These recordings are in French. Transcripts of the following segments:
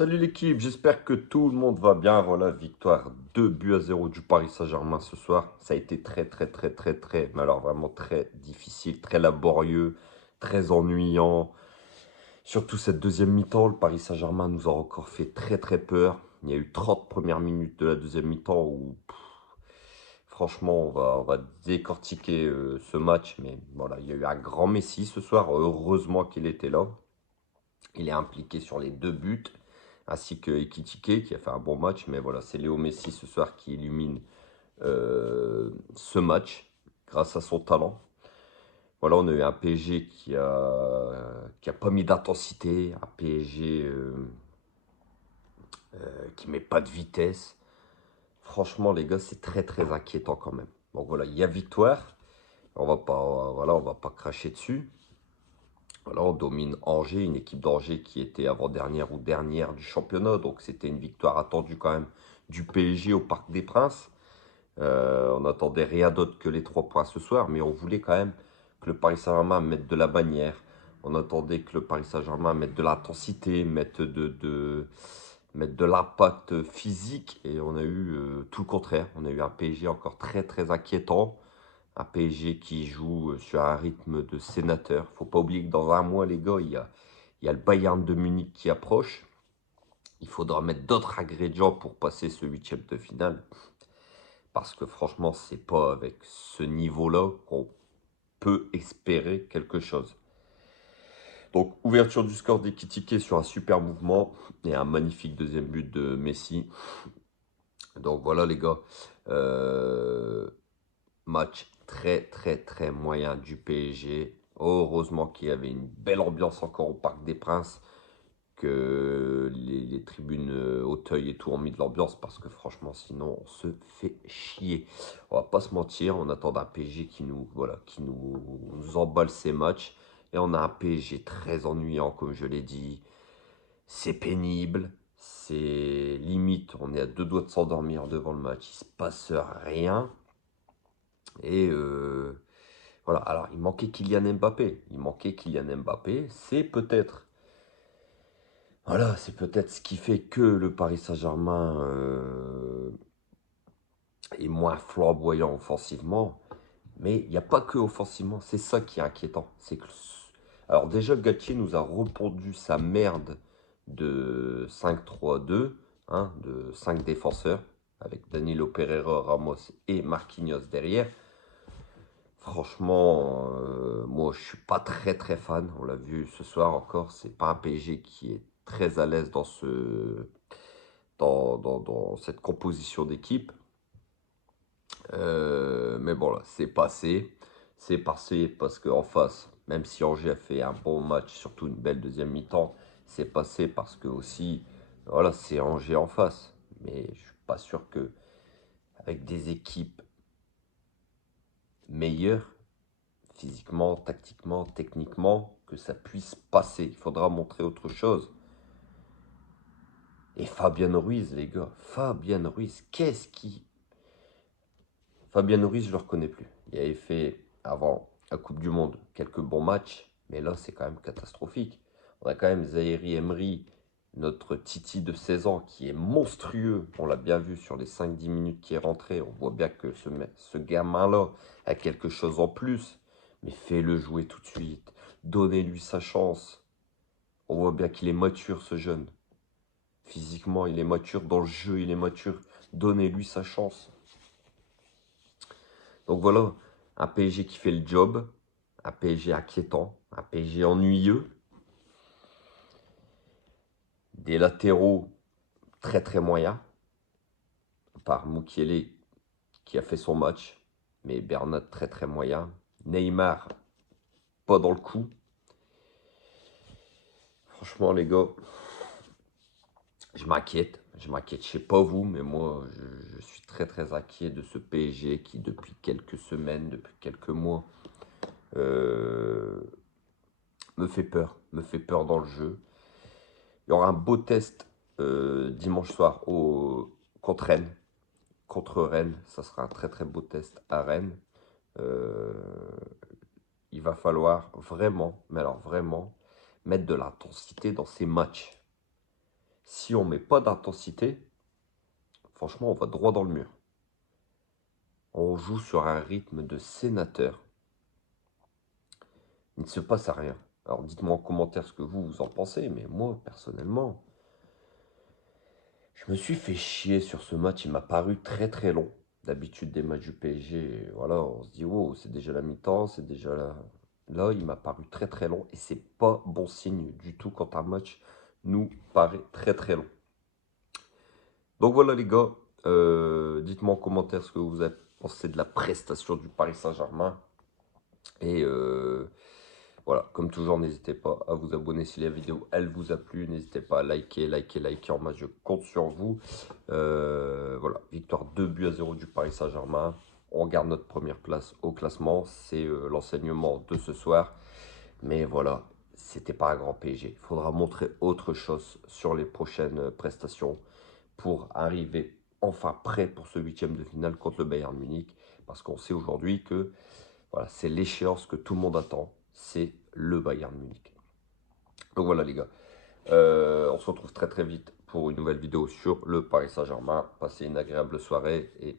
Salut l'équipe, j'espère que tout le monde va bien. Voilà, victoire 2 buts à 0 du Paris Saint-Germain ce soir. Ça a été mais alors vraiment très difficile, très laborieux, très ennuyant. Surtout cette deuxième mi-temps, le Paris Saint-Germain nous a encore fait très peur. Il y a eu 30 premières minutes de la deuxième mi-temps où, franchement, on va décortiquer ce match. Mais voilà, il y a eu un grand Messi ce soir. Heureusement qu'il était là. Il est impliqué sur les 2 buts, ainsi que Ekitike qui a fait un bon match. Mais voilà, c'est Léo Messi ce soir qui illumine ce match grâce à son talent. Voilà, on a eu un PSG qui a pas mis d'intensité, un PSG qui met pas de vitesse. Franchement, les gars, c'est très inquiétant quand même. Donc voilà, il y a victoire. On va pas cracher dessus. Voilà, on domine Angers, une équipe d'Angers qui était avant-dernière ou dernière du championnat. Donc c'était une victoire attendue quand même du PSG au Parc des Princes. On n'attendait rien d'autre que les 3 points ce soir, mais on voulait quand même que le Paris Saint-Germain mette de la bannière. On attendait que le Paris Saint-Germain mette de l'intensité, mette de l'impact physique. Et on a eu tout le contraire. On a eu un PSG encore très inquiétant. Un PSG qui joue sur un rythme de sénateur. Faut pas oublier que dans un mois, les gars, il y a le Bayern de Munich qui approche. Il faudra mettre d'autres ingrédients pour passer ce huitième de finale. Parce que franchement, c'est pas avec ce niveau-là qu'on peut espérer quelque chose. Donc, ouverture du score d'Ekitike sur un super mouvement et un magnifique deuxième but de Messi. Donc voilà, les gars. Match très moyen du PSG. Heureusement qu'il y avait une belle ambiance encore au Parc des Princes, que les tribunes Auteuil et tout ont mis de l'ambiance, parce que franchement, sinon, on se fait chier. On va pas se mentir, on attend un PSG qui nous emballe ces matchs. Et on a un PSG très ennuyant, comme je l'ai dit. C'est pénible, c'est limite, on est à 2 doigts de s'endormir devant le match. Il se passe rien. Et voilà, alors il manquait Kylian Mbappé. C'est peut-être ce qui fait que le Paris Saint-Germain est moins flamboyant offensivement. Mais il n'y a pas que offensivement, c'est ça qui est inquiétant. Alors déjà, Galtier nous a répondu sa merde de 5-3-2, hein, de 5 défenseurs, avec Danilo Pereira, Ramos et Marquinhos derrière. Franchement, moi je suis pas très fan. On l'a vu ce soir encore, c'est pas un PSG qui est très à l'aise dans cette composition d'équipe. Mais bon, là, c'est passé. C'est passé parce qu'en face, même si Angers a fait un bon match, surtout une belle deuxième mi-temps, c'est passé parce que aussi, voilà, c'est Angers en face. Mais je suis pas sûr que avec des équipes meilleures, physiquement, tactiquement, techniquement, que ça puisse passer. Il faudra montrer autre chose. Et Fabien Ruiz, les gars, Fabien Ruiz, Fabien Ruiz, je le reconnais plus. Il avait fait, avant la Coupe du Monde, quelques bons matchs, mais là, c'est quand même catastrophique. On a quand même Zaïri Emery, notre Titi de 16 ans, qui est monstrueux. On l'a bien vu sur les 5-10 minutes qui est rentré. On voit bien que ce gamin-là a quelque chose en plus. Mais fais-le jouer tout de suite. Donnez-lui sa chance. On voit bien qu'il est mature, ce jeune. Physiquement, il est mature. Dans le jeu, il est mature. Donnez-lui sa chance. Donc voilà, un PSG qui fait le job, un PSG inquiétant, un PSG ennuyeux, des latéraux très moyens, par Mukiele qui a fait son match, mais Bernat très moyen. Neymar, pas dans le coup. Franchement, les gars, je m'inquiète. Je sais pas vous, mais moi, je suis très inquiet de ce PSG qui, depuis quelques semaines, depuis quelques mois, euh, me fait peur dans le jeu. Il y aura un beau test dimanche soir contre Rennes. Contre Rennes, ça sera un très beau test à Rennes. Euh, il va falloir vraiment, mais alors vraiment, mettre de l'intensité dans ces matchs. si on met pas d'intensité, franchement, on va droit dans le mur. On joue sur un rythme de sénateur. Il ne se passe à rien. Alors dites-moi en commentaire ce que vous en pensez, mais moi, personnellement, je me suis fait chier sur ce match. Il m'a paru très très long. D'habitude, des matchs du PSG, voilà, on se dit, wow, c'est déjà la mi-temps, c'est déjà la... Là, il m'a paru très très long et c'est pas bon signe du tout quand un match nous paraît très très long. Donc voilà les gars, dites-moi en commentaire ce que vous avez pensé de la prestation du Paris Saint-Germain. Et voilà, comme toujours, n'hésitez pas à vous abonner si la vidéo elle vous a plu. N'hésitez pas à liker, liker, liker. En masse, je compte sur vous. Voilà, victoire 2-0 du Paris Saint-Germain. On garde notre première place au classement. C'est l'enseignement de ce soir. Mais voilà, c'était pas un grand PSG. Il faudra montrer autre chose sur les prochaines prestations pour arriver enfin prêt pour ce huitième de finale contre le Bayern Munich. Parce qu'on sait aujourd'hui que voilà, c'est l'échéance que tout le monde attend. C'est le Bayern Munich. Donc voilà les gars. On se retrouve très très vite pour une nouvelle vidéo sur le Paris Saint-Germain. Passez une agréable soirée et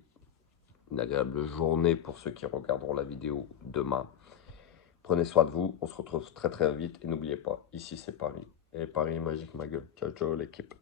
une agréable journée pour ceux qui regarderont la vidéo demain. Prenez soin de vous, on se retrouve très très vite et n'oubliez pas, ici c'est Paris. Et Paris est magique ma gueule. Ciao ciao l'équipe.